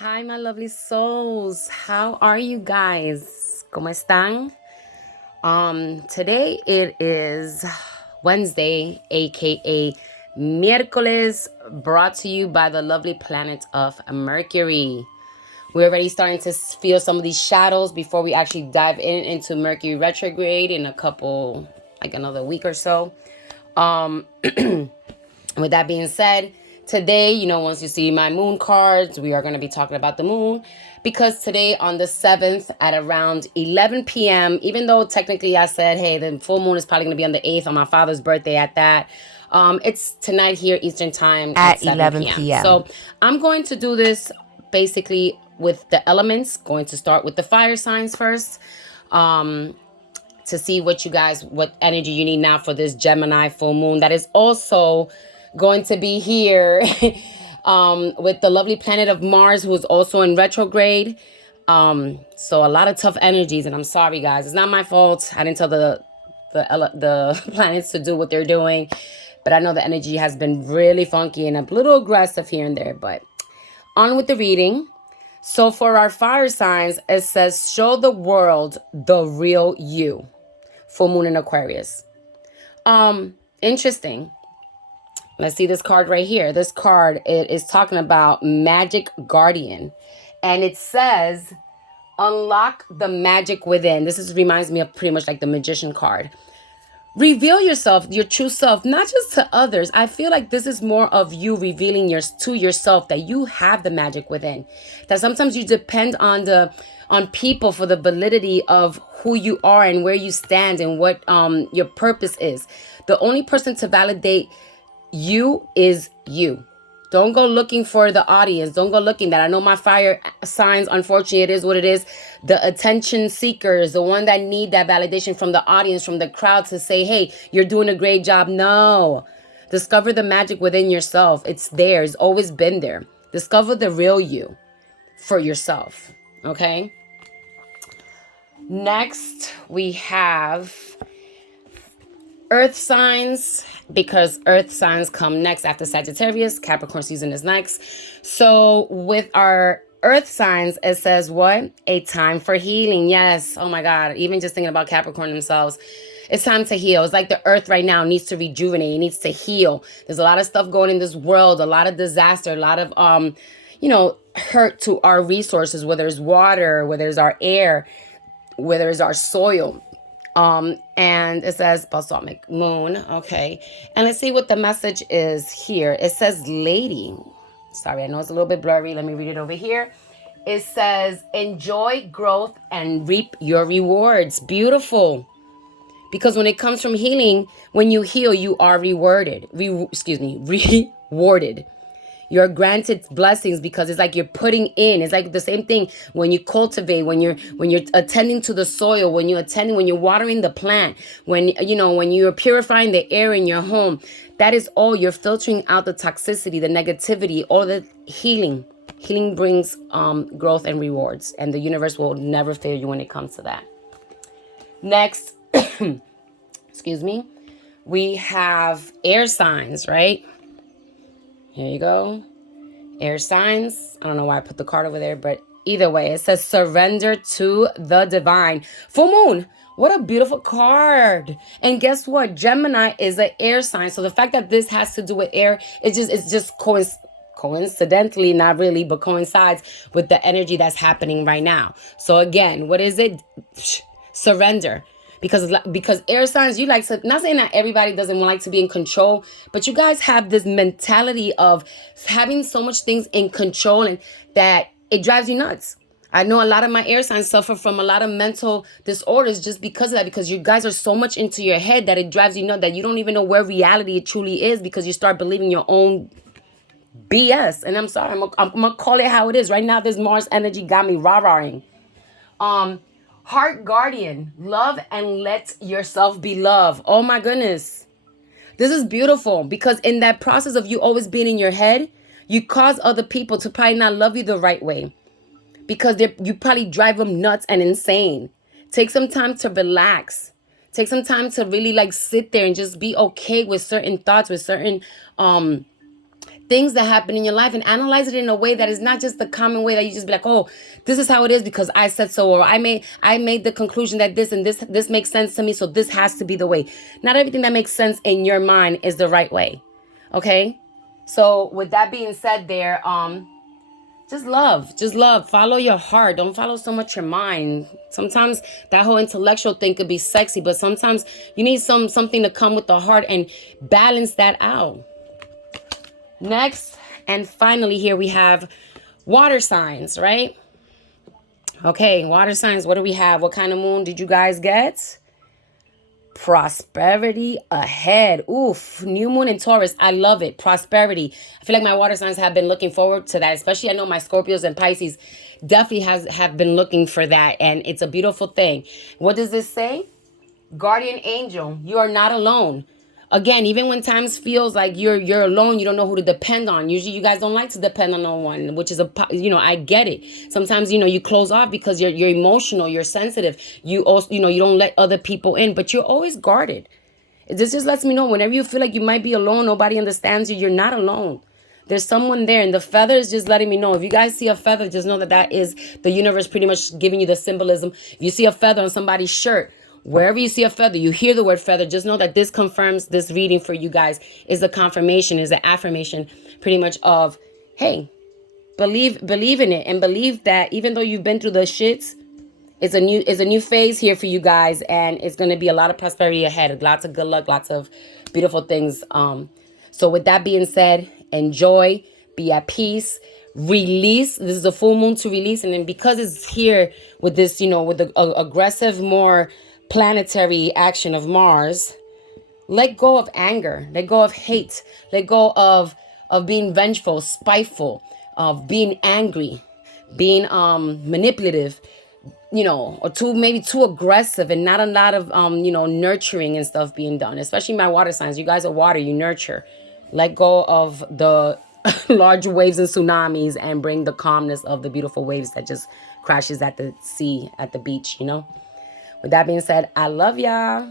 Hi, my lovely souls. How are you guys? ¿Cómo están? Today it is Wednesday, aka Miércoles, brought to you by the lovely planet of Mercury. We're already starting to feel some of these shadows before we actually dive into Mercury retrograde in a couple, like another week or so. With that being said, today, once you see my moon cards, we are going to be talking about the moon because today on the 7th at around 11 p.m., even though technically I said, hey, the full moon is probably going to be on the 8th on my father's birthday at that. It's tonight here Eastern time at 7 p.m. So I'm going to do this basically with the elements, going to start with the fire signs first. To see what energy you need now for this Gemini full moon that is also going to be here with the lovely planet of Mars, who is also in retrograde. So a lot of tough energies, and I'm sorry, guys. It's not my fault. I didn't tell the planets to do what they're doing, but I know the energy has been really funky and a little aggressive here and there. But on with the reading. So for our fire signs, it says, show the world the real you. Full moon in Aquarius. Interesting. Let's see this card right here. This card, it is talking about Magic Guardian. And it says, unlock the magic within. Reminds me of pretty much like the Magician card. Reveal yourself, your true self, not just to others. I feel like this is more of you revealing to yourself that you have the magic within. That sometimes you depend on people for the validity of who you are and where you stand and what your purpose is. The only person to validate you is you. Don't go looking for the audience. Don't go looking that. I know my fire signs, unfortunately, it is what it is. The attention seekers, the one that need that validation from the audience, from the crowd to say, hey, you're doing a great job. No. Discover the magic within yourself. It's there. It's always been there. Discover the real you for yourself. Okay? Next, we have Earth signs, because Earth signs come next after Sagittarius. Capricorn season is next. So with our Earth signs, it says what? A time for healing. Yes. Oh my God. Even just thinking about Capricorn themselves. It's time to heal. It's like the earth right now needs to rejuvenate. It needs to heal. There's a lot of stuff going in this world, a lot of disaster, a lot of, hurt to our resources, whether it's water, whether it's our air, whether it's our soil. And it says balsamic moon. Okay. And let's see what the message is here. It says lady. Sorry, I know it's a little bit blurry. Let me read it over here. It says enjoy growth and reap your rewards. Beautiful. Because when it comes from healing, when you heal, you are rewarded. Rewarded. You're granted blessings because it's like you're putting in. It's like the same thing when you cultivate, when you're attending to the soil, when you're watering the plant, when you're purifying the air in your home. That is all. You're filtering out the toxicity, the negativity, all the healing. Healing brings growth and rewards, and the universe will never fail you when it comes to that. Next, excuse me, we have air signs, right? Here you go. Air signs. I don't know why I put the card over there, but either way, it says surrender to the divine. Full moon. What a beautiful card. And guess what? Gemini is an air sign. So the fact that this has to do with air, it's just coincidentally, not really, but coincides with the energy that's happening right now. So again, what is it? Surrender. Because air signs, you like to, not saying that everybody doesn't like to be in control, but you guys have this mentality of having so much things in control and that it drives you nuts. I know a lot of my air signs suffer from a lot of mental disorders just because of that, because you guys are so much into your head that it drives you nuts, that you don't even know where reality truly is because you start believing your own BS. And I'm sorry, I'm gonna call it how it is. Right now, this Mars energy got me rah-rahing. Heart guardian, love and let yourself be loved. Oh my goodness. This is beautiful because in that process of you always being in your head, you cause other people to probably not love you the right way because you probably drive them nuts and insane. Take some time to relax. Take some time to really like sit there and just be okay with certain thoughts, with certain things that happen in your life and analyze it in a way that is not just the common way that you just be like, oh, this is how it is because I said so, or I made the conclusion that this and this makes sense to me, so this has to be the way. Not everything that makes sense in your mind is the right way. Okay? So with that being said there, just love, follow your heart. Don't follow so much your mind. Sometimes that whole intellectual thing could be sexy, but sometimes you need something to come with the heart and balance that out. Next, and finally here we have water signs, right? Okay, water signs, what do we have? What kind of moon did you guys get? Prosperity ahead. Oof, new moon in Taurus. I love it. Prosperity. I feel like my water signs have been looking forward to that, especially I know my Scorpios and Pisces definitely have been looking for that, and it's a beautiful thing. What does this say? Guardian angel, you are not alone. Again, even when times feels like you're alone, you don't know who to depend on. Usually you guys don't like to depend on no one, which is I get it. Sometimes, you close off because you're emotional, you're sensitive. You also, you don't let other people in, but you're always guarded. This just lets me know whenever you feel like you might be alone, nobody understands you, you're not alone. There's someone there, and the feather is just letting me know. If you guys see a feather, just know that is the universe pretty much giving you the symbolism. If you see a feather on somebody's shirt, wherever you see a feather, you hear the word feather, just know that this confirms this reading for you guys is a confirmation, is an affirmation pretty much of, hey, believe in it, and believe that even though you've been through the shits, it's a new phase here for you guys, and it's going to be a lot of prosperity ahead, lots of good luck, lots of beautiful things. So with that being said, enjoy, be at peace, release. This is a full moon to release, and then because it's here with this, with the aggressive, more planetary action of Mars, let go of anger, let go of hate, let go of being vengeful, spiteful, of being angry, being manipulative, or maybe too aggressive, and not a lot of nurturing and stuff being done. Especially my water signs, you guys are water, you nurture. Let go of the large waves and tsunamis and bring the calmness of the beautiful waves that just crashes at the sea, at the beach. With that being said, I love y'all.